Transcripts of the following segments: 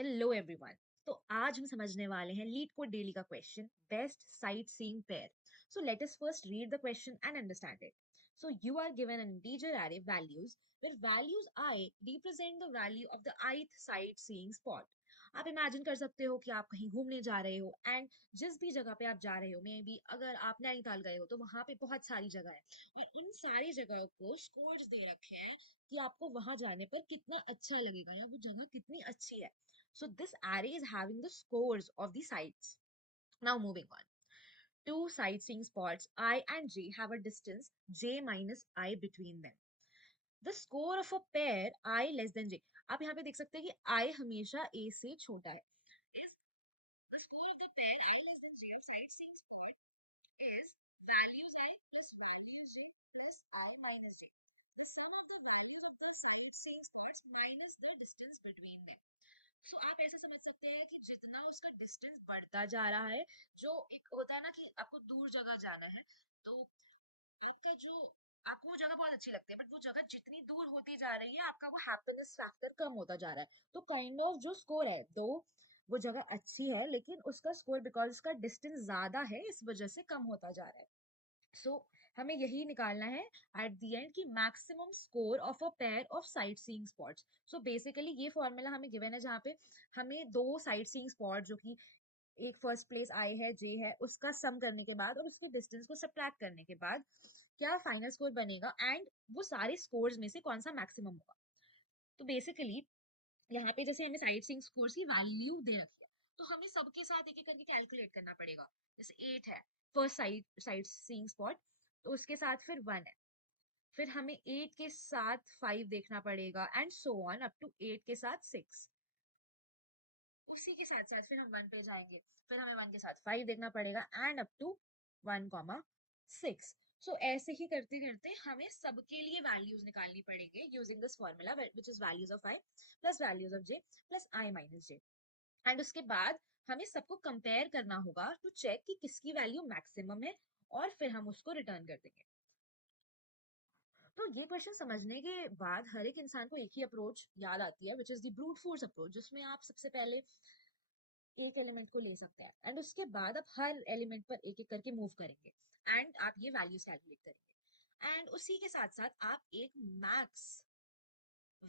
Hello everyone. तो आज हम समझने वाले हैं लीड कोड डेली का question best sightseeing pair. So let us first read the question and understand it. So you are given an integer array values where values I represent the value of the ith sight seeing spot। आप imagine कर सकते हो कि आप कहीं घूमने जा रहे हो एंड जिस भी जगह पे आप जा रहे हो, मे बी अगर आप नैनीताल गए हो तो वहां पे बहुत सारी जगह है और उन सारी जगहों को स्कोर्स दे रखे हैं कि आपको वहां जाने पर कितना अच्छा लगेगा या वो जगह कितनी अच्छी है। So this array is having the scores of the sites. Now moving on. Two sightseeing spots I and J have a distance J minus I between them. The score of a pair I less than J. आप यहाँ पे देख सकते हैं कि I हमेशा A से छोटा है. Is the score of the pair I less than J of sightseeing spot is values I plus values J plus I minus J. The sum of the values of the sightseeing spots minus the distance between them. सो आप ऐसा समझ सकते हैं कि जितना उसका distance बढ़ता जा रहा है, जो एक होता है ना कि आपको दूर जगह जाना है, तो आपका जो आपको वो जगह बहुत अच्छी लगती है, बट वो जगह जितनी दूर होती जा रही है आपका वो हैप्पीनेस फैक्टर कम होता जा रहा है। तो काइंड ऑफ जो स्कोर है, दो वो जगह अच्छी है लेकिन उसका स्कोर बिकॉज उसका डिस्टेंस ज्यादा है इस वजह से कम होता जा रहा है। सो हमें यही निकालना है एट द एंड की maximum score of a pair of sight seeing spots. So basically ये फॉर्मूला हमें गिवन है जहाँ पे हमें दो साइट सीइंग स्पॉट जो कि एक फर्स्ट प्लेस आई है जे है उसका सम करने के बाद और उसके डिस्टेंस को सब्ट्रैक्ट करने के बाद क्या फाइनल स्कोर बनेगा एंड वो सारे स्कोर्स में से कौन सा मैक्सिमम होगा। तो बेसिकली यहाँ पे जैसे हमें साइट सीइंग स्कोर्स की वैल्यू दे रखी है, तो हमें सबके साथ एक एक करके कैलकुलेट करना पड़ेगा। जैसे 8 है फर्स्ट साइट सीइंग स्पॉट, तो उसके साथ फिर 1 है, फिर हमें 8 के साथ 5 देखना पड़ेगा and so on up to 8 के साथ 6। उसी के साथ साथ फिर हम 1 पे जाएंगे, फिर हमें 1 के साथ 5 देखना पड़ेगा एंड अप टू 1, 6। सो ऐसे ही करते करते हमें सबके लिए वैल्यूज निकालनी पड़ेंगे using this formula which is values of I plus values of J plus I minus J. And उसके बाद हमें सबको कंपेयर करना होगा टू चेक कि किसकी वैल्यू मैक्सिमम है और फिर हम उसको रिटर्न कर देंगे। तो ये क्वेश्चन समझने के बाद हर एक इंसान को एक ही अप्रोच याद आती है which is the brute force approach, जिसमें आप सबसे पहले एक एलिमेंट को ले सकते हैं एंड उसके बाद आप हर एलिमेंट पर एक एक करके मूव करेंगे एंड आप ये वैल्यूज कैलकुलेट करेंगे एंड उसी के साथ साथ आप एक मैक्स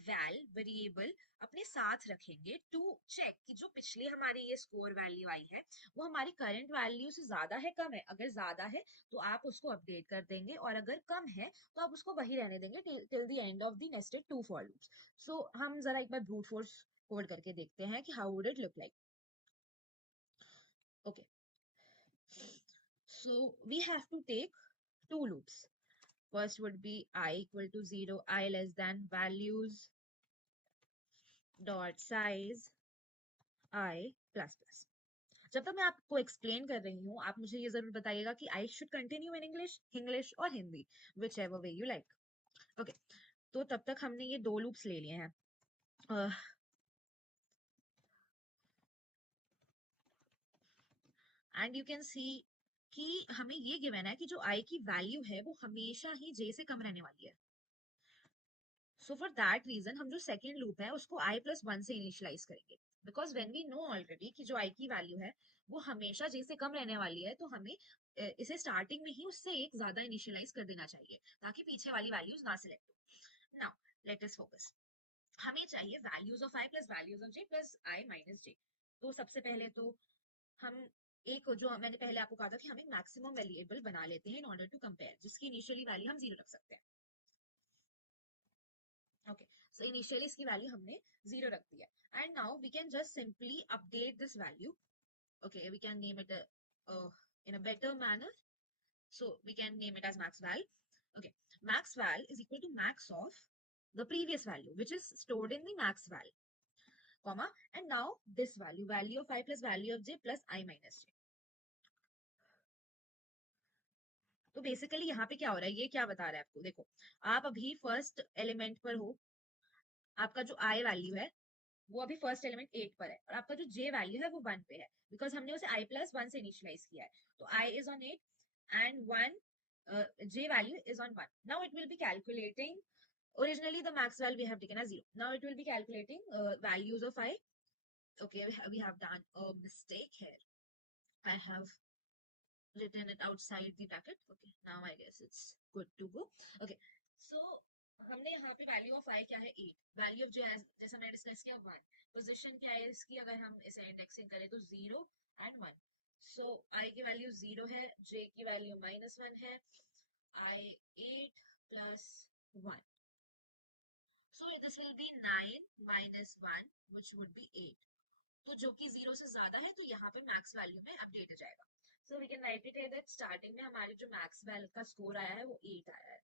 वैल वेरिएबल अपने साथ रखेंगे टू चेक कि जो पिछले हमारी ये स्कोर वैल्यू आई है वो हमारी करंट वैल्यू से ज्यादा है कम है। अगर ज्यादा है तो आप उसको अपडेट कर देंगे और अगर कम है तो आप उसको वही रहने देंगे till the end of the nested two for loops. So हम जरा एक बार ब्रूट फोर्स कोड करके देखते हैं कि how would it look like. Okay, so we have to take two loops. First would be I equal to 0, I less than values dot size I plus plus। जब तक मैं आपको explain कर रही हूँ आप मुझे ये जरूर बताइएगा कि I should continue in English, English और Hindi, whichever way you like. Okay, तो तब तक हमने ये दो लूप्स ले लिए हैं एंड यू कैन सी कि हमें ये गिवन है कि जो आई की वैल्यू है वो हमेशा ही जे से कम रहने वाली है। सो फॉर दैट रीजन हम जो सेकेंड लूप है उसको आई प्लस 1 से इनिशियलाइज करेंगे, because when we know already कि जो आई की वैल्यू है वो हमेशा जे से कम रहने वाली है, तो हमें इसे स्टार्टिंग में ही उससे एक ज्यादा इनिशियलाइज कर देना चाहिए ताकि पीछे वाली वैल्यूज ना सिलेक्ट हो। Now let us focus. हमें चाहिए values of I plus values of J plus I minus J. तो सबसे पहले तो हम एक जो मैंने पहले आपको कहा था कि हम एक मैक्सिमम वेरिएबल बना लेते हैं इन ऑर्डर टू कंपेयर, जिसकी इनिशियली वैल्यू हम 0 रख सकते हैं। ओके, सो इनिशियली इसकी वैल्यू हमने 0 रख दी है and now we can just simply update this value. Okay, we can name it in a better manner, so we can name it as max val। Okay, max val is equal to max of the previous value which is stored in the max val, comma, and now this value of I plus value of j plus I minus j। तो basically यहाँ पे क्या हो रहा है, ये क्या बता रहा है आपको, देखो आप अभी फर्स्ट एलिमेंट पर हो, आपका जो I वैल्यू है वो अभी फर्स्ट एलिमेंट 8 पर है और आपका जो j वैल्यू है वो 1 पे है, बिकॉज हमने उसे I प्लस 1 से इनिशियलाइज किया है। तो I is on 8 and 1, j value is on 1। Now it will be calculating, originally the max value we have taken as 0, now it will be calculating values of I। Okay, we have done a mistake here. I have written it outside the bracket. Okay, now I guess it's good to go. Okay, so हमने यहाँ पे value of आई क्या है 8, value of जे जैसा मैंने discuss किया 1, position क्या है इसकी अगर हम इसे इंडेक्सिंग करें तो 0 एंड 1. सो आई की वैल्यू 0 है, जे की वैल्यू -1 है, आई 8 plus 1. So this will be 9 minus 1 which would be 8. तो जो कि 0 से ज्यादा है तो यहाँ पे मैक्स वैल्यू में अपडेट हो जाएगा. So we can write it that starting में हमारी जो मैक्स वैल्यू का स्कोर आया है वो 8 आया है.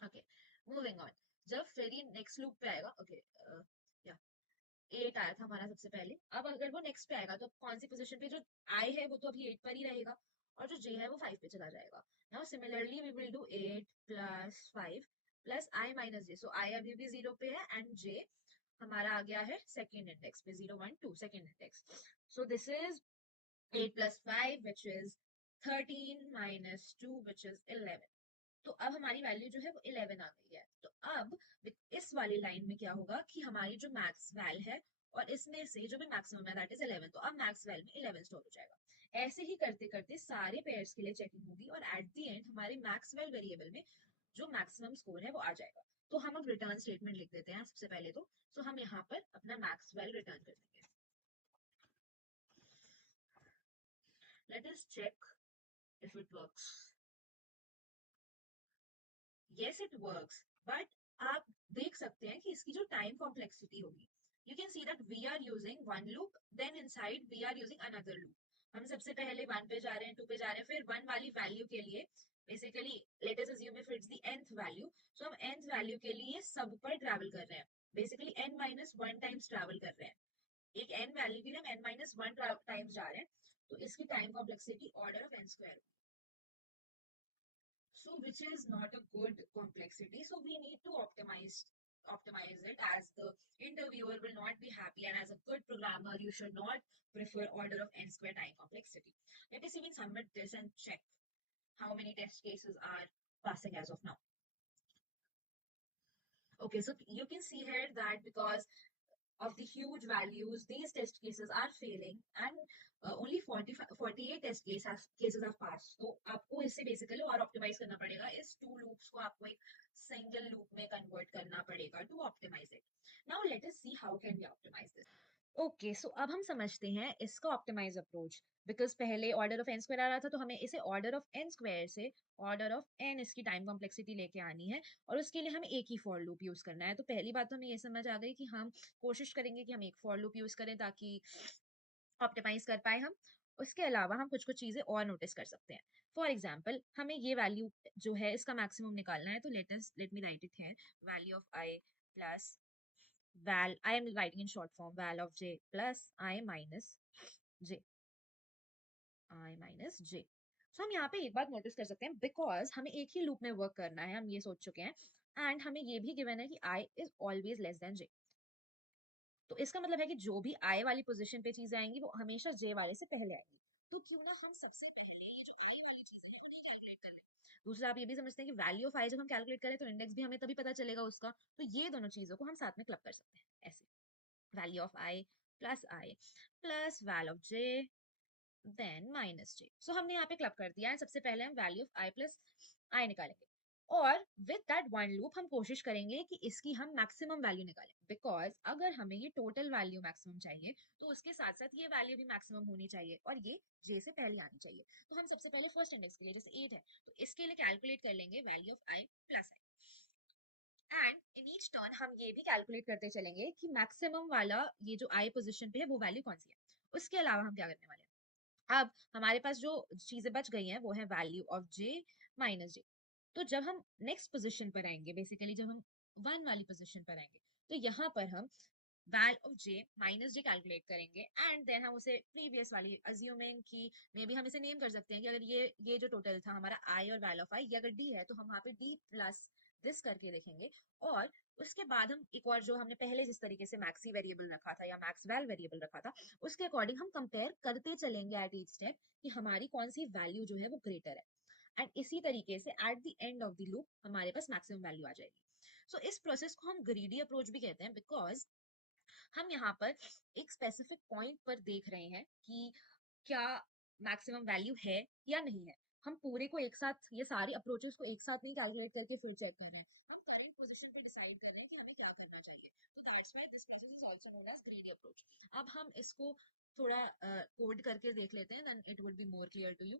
Okay, moving on. जब फिर ये नेक्स्ट लूप पे आएगा, ओके या 8 आया था हमारा सबसे पहले, अब अगर वो नेक्स्ट पे आएगा तो कौन सी पोजीशन पे जो आई है वो तो अभी 8 पर ही रहेगा और जो जे है वो 5 पे चला जाएगा. Now similarly we will do 8 plus 5 plus I minus J. So I अभी भी 0 पे है एंड जे हमारा आ गया है सेकेंड इंडेक्स पे, 0 1 2 second index. So this is 8 plus 5 which is 13 minus 2 which is 11. तो अब हमारी वैल्यू जो है वो 11 आ गई है. तो अब इस वाली लाइन में क्या होगा कि हमारी जो मैक्स वैल है और इसमें से जो भी मैक्सिमम है दैट इज 11, तो अब मैक्स वैल में 11 स्टोर हो जाएगा. ऐसे ही करते करते सारे पेयर्स के लिए चेकिंग होगी और एट द एंड हमारे मैक्स वैल वेरिएबल में जो मैक्सिमम स्कोर है वो आ जाएगा. तो हम अब रिटर्न स्टेटमेंट लिख देते हैं सबसे पहले तो. सो हम यहाँ पर अपना मैक्स वैल रिटर्न कर देंगे. Let us check if it works. Yes, it works. But आप देख सकते हैं कि इसकी जो टाइम कॉम्प्लेक्सिटी होगी, you can see that we are using one loop, then inside we are using another loop. हम सबसे पहले 1 पे जा रहे हैं, 2 पे जा रहे हैं, फिर 1 वाली वैल्यू के लिए basically let us assume if it's the nth value, so हम nth वैल्यू के लिए सब पर ट्रैवल कर रहे हैं, basically n minus 1 times travel कर रहे हैं. एक n वैल्यू के लिए हम n माइनस 1 टाइम्स जा रहे हैं, तो इसकी time complexity order of n square. So which is not a good complexity. So we need to optimize it, as the interviewer will not be happy, and as a good programmer you should not prefer order of n square time complexity. Let us even submit this and check how many test cases are passing as of now. Okay, so you can see here that because of the huge values, these test cases are failing, and only 48 cases have passed. तो आपको इससे basically और optimise करना पड़ेगा, इस to loops को आपको एक सिंगल लूप में कन्वर्ट करना पड़ेगा to optimise it. Now let us see how can we optimise this. Okay, so अब हम समझते हैं इसका ऑप्टिमाइज अप्रोच. बिकॉज पहले ऑर्डर ऑफ एन स्क्वायर आ रहा था तो हमें इसे ऑर्डर ऑफ एन स्क्वायर से ऑर्डर ऑफ एन इसकी टाइम कॉम्प्लेक्सिटी लेके आनी है, और उसके लिए हमें एक ही फॉर लूप यूज करना है. तो पहली बात तो हमें ये समझ आ गई कि हम कोशिश करेंगे कि हम एक फॉर लूप यूज करें ताकि ऑप्टिमाइज कर पाए हम. उसके अलावा हम कुछ कुछ चीजें और नोटिस कर सकते हैं. फॉर एग्जाम्पल, हमें ये वैल्यू जो है इसका मैक्सिमम निकालना है, तो late me write it here. Value of I plus I am writing in short form, val of j plus I minus j. So हम यहाँ पे एक बात नोटिस कर सकते हैं, बिकॉज हमें एक ही लूप में वर्क करना है, हम ये सोच चुके हैं, एंड हमें ये भी गिवन है कि i is always less than j. तो इसका मतलब है कि जो भी i वाली पोजीशन पे चीजें आएंगी वो हमेशा j वाले से पहले आएंगी. तो क्यों ना हम सबसे पहले ये जो i वाली चीजें हैं वो नहीं कैलकुलेट कर लें. दूसरा, आप ये भी समझते हैं कि वैल्यू ऑफ i जब हम कैलकुलेट करें तो इंडेक्स भी हमें तभी पता चलेगा उसका. तो ये दोनों चीजों को हम साथ में क्लब कर सकते हैं ऐसे. Value of I plus val of j then minus j. So हमने यहाँ पे क्लब कर दिया है. सबसे पहले हम वैल्यू ऑफ i प्लस आई निकालेंगे, और विद दैट वन लूप हम कोशिश करेंगे कि इसकी हम मैक्सिमम वैल्यू निकालें, बिकॉज अगर हमें ये टोटल वैल्यू मैक्सिमम चाहिए तो उसके साथ साथ ये वैल्यू भी मैक्सिमम होनी चाहिए और ये j से पहले आनी चाहिए. तो हम सबसे पहले फर्स्ट इंडेक्स के लिए जैसे 8 है तो इसके लिए कैलकुलेट कर लेंगे value of i plus I, and in each turn हम ये भी कैलकुलेट करते चलेंगे कि मैक्सिमम वाला ये जो आई पोजीशन पे है वो वैल्यू कौन सी है. उसके अलावा हम क्या करने वाले हैं, अब हमारे पास जो चीजें बच गई हैं वो है value of J minus J. तो जब हम नेक्स्ट पोजीशन पर आएंगे, बेसिकली जब हम 1 वाली पोजीशन पर आएंगे, तो यहाँ पर हम val of J minus J calculate करेंगे, एंड देन हम उसे प्रीवियस वाली अज्यूमिंग की मे बी हम इसे नेम कर सकते हैं कि अगर ये जो टोटल था हमारा आई और वैल ऑफ आई, ये अगर डी है तो हम वहां पे डी प्लस दिस करके लिखेंगे. और उसके बाद हम एक और जो हमने पहले जिस तरीके से मैक्सी वेरिएबल रखा था या मैक्स वैल वेरिएबल रखा था उसके अकॉर्डिंग हम कंपेयर करते चलेंगे एट ईच स्टेप कि हमारी कौन सी वैल्यू जो है वो ग्रेटर है. एंड इसी तरीके से at the end of the loop हमारे पास मैक्सिमम वैल्यू आ जाएगी. सो इस प्रोसेस को हम ग्रीडी अप्रोच भी कहते हैं, बिकॉज हम यहाँ पर एक स्पेसिफिक पॉइंट पर देख रहे हैं कि क्या मैक्सिमम वैल्यू है या नहीं है। हम पूरे को एक साथ, ये सारी अप्रोचेस को एक साथ नहीं कैलकुलेट करके फिर चेक कर रहे हैं, हम करंट पोजीशन पे डिसाइड कर रहे हैं कि हमें क्या करना चाहिए। तो that's why this process is also known as greedy approach. अब हम इसको थोड़ा कोड करके देख लेते हैं, then it would be more clear to you.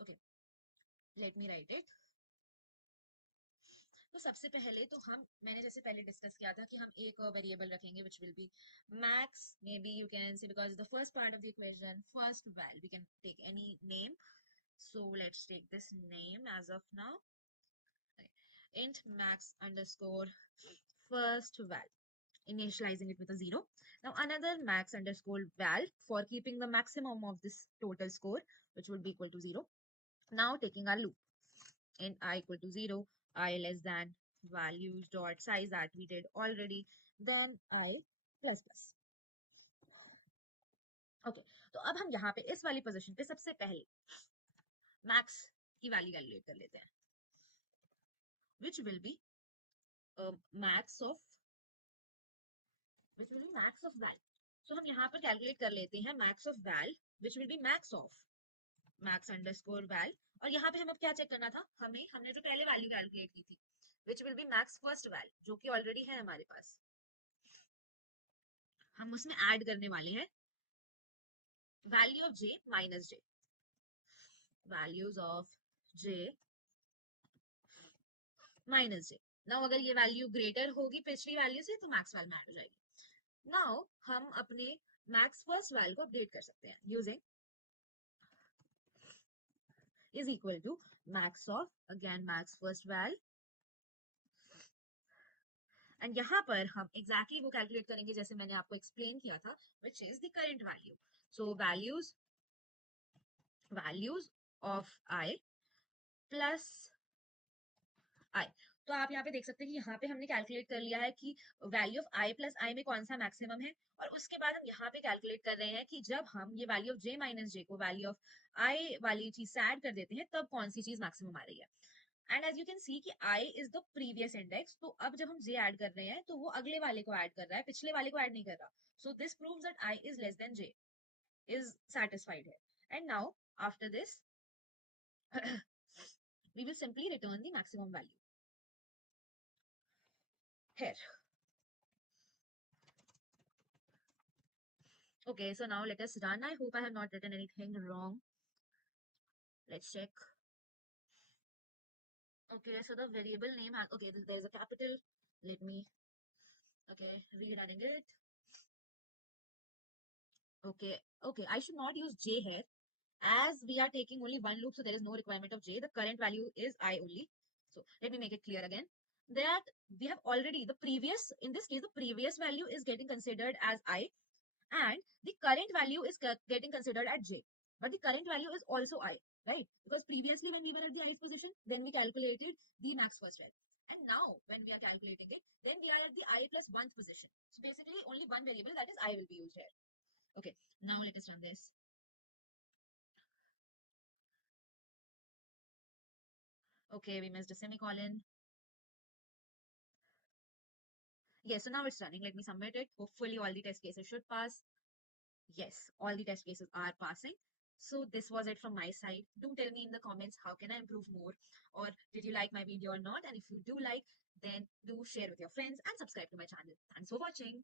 Okay, let me write it. तो सबसे पहले तो मैंने जैसे पहले डिस्कस किया था कि हम एक वेरिएबल रखेंगे which will be max, maybe you can say because the first part of the equation first well, we can take any name, so let's take this name as of now. Int max underscore first val, initializing it with a 0. Now another max underscore val for keeping the maximum of this total score, which would be equal to 0. Now taking our loop, int I equal to 0, I less than values dot size that we did already, then I plus plus. Okay, तो अब हम यहाँ पे इस वाली position पे सबसे पहले मैक्स की वैल्यू कैलकुलेट कर लेते हैं, which will be max of val. So हम यहाँ पर कैलकुलेट कर लेते हैं max of val, which will be max of max underscore val. और यहाँ पे हमें क्या चेक करना था, हमने जो पहले वैल्यू कैलकुलेट की थी, which will be max first val, जो कि ऑलरेडी है हमारे पास, हम उसमें ऐड करने वाले हैं value of j minus j, values of j minus j। Now अगर ये वैल्यू ग्रेटर होगी पिछली वैल्यू से तो मैक्स वैल्यू में ऐड हो जाएगी। नाउ हम अपने मैक्स फर्स्ट वैल्यू को अपडेट कर सकते हैं using is equal to max of, again max first val, and यहाँ पर हम exactly वो कैलकुलेट करेंगे जैसे मैंने आपको एक्सप्लेन किया था, which is the current value. So values of I plus I. तो आप यहाँ पे देख सकते हैं कि यहाँ पे हमने कैलकुलेट कर लिया है कि value of I plus I में कौन सा मैक्सिमम है, और उसके बाद हम यहाँ पे कैलकुलेट कर रहे हैं कि जब हम ये value of J minus J को वैल्यू ऑफ I वाली चीज से ऐड कर देते हैं तब कौन सी चीज मैक्सिमम आ रही है। And as you can see कि I is the previous index, तो अब जब हम J ऐड कर रहे हैं तो वो अगले वाले को ऐड कर रहा है, पिछले वाले को ऐड नहीं कर रहा। So this proves that I is less than J, is satisfied है। And now after this we will simply return the maximum value here. Okay, so now let us run. I hope I have not written anything wrong. Let's check. Okay, so the variable name has, okay, there's a capital. Let me, okay, rerunning it. Okay, okay, I should not use J here as we are taking only one loop, so there is no requirement of J. The current value is I only. So let me make it clear again that we have already the previous, in this case, the previous value is getting considered as I, and the current value is getting considered at J, but the current value is also I, right? Because previously when we were at the ith position, then we calculated the max first value, and now when we are calculating it, then we are at the I plus 1th position. So basically only one variable, that is I, will be used here. Okay, now let us run this. Okay, we missed a semicolon. Yes, so now it's running. Let me submit it. Hopefully all the test cases should pass. Yes, all the test cases are passing. So this was it from my side. Do tell me in the comments how can I improve more, or did you like my video or not? And if you do like, then do share with your friends and subscribe to my channel. Thanks for watching.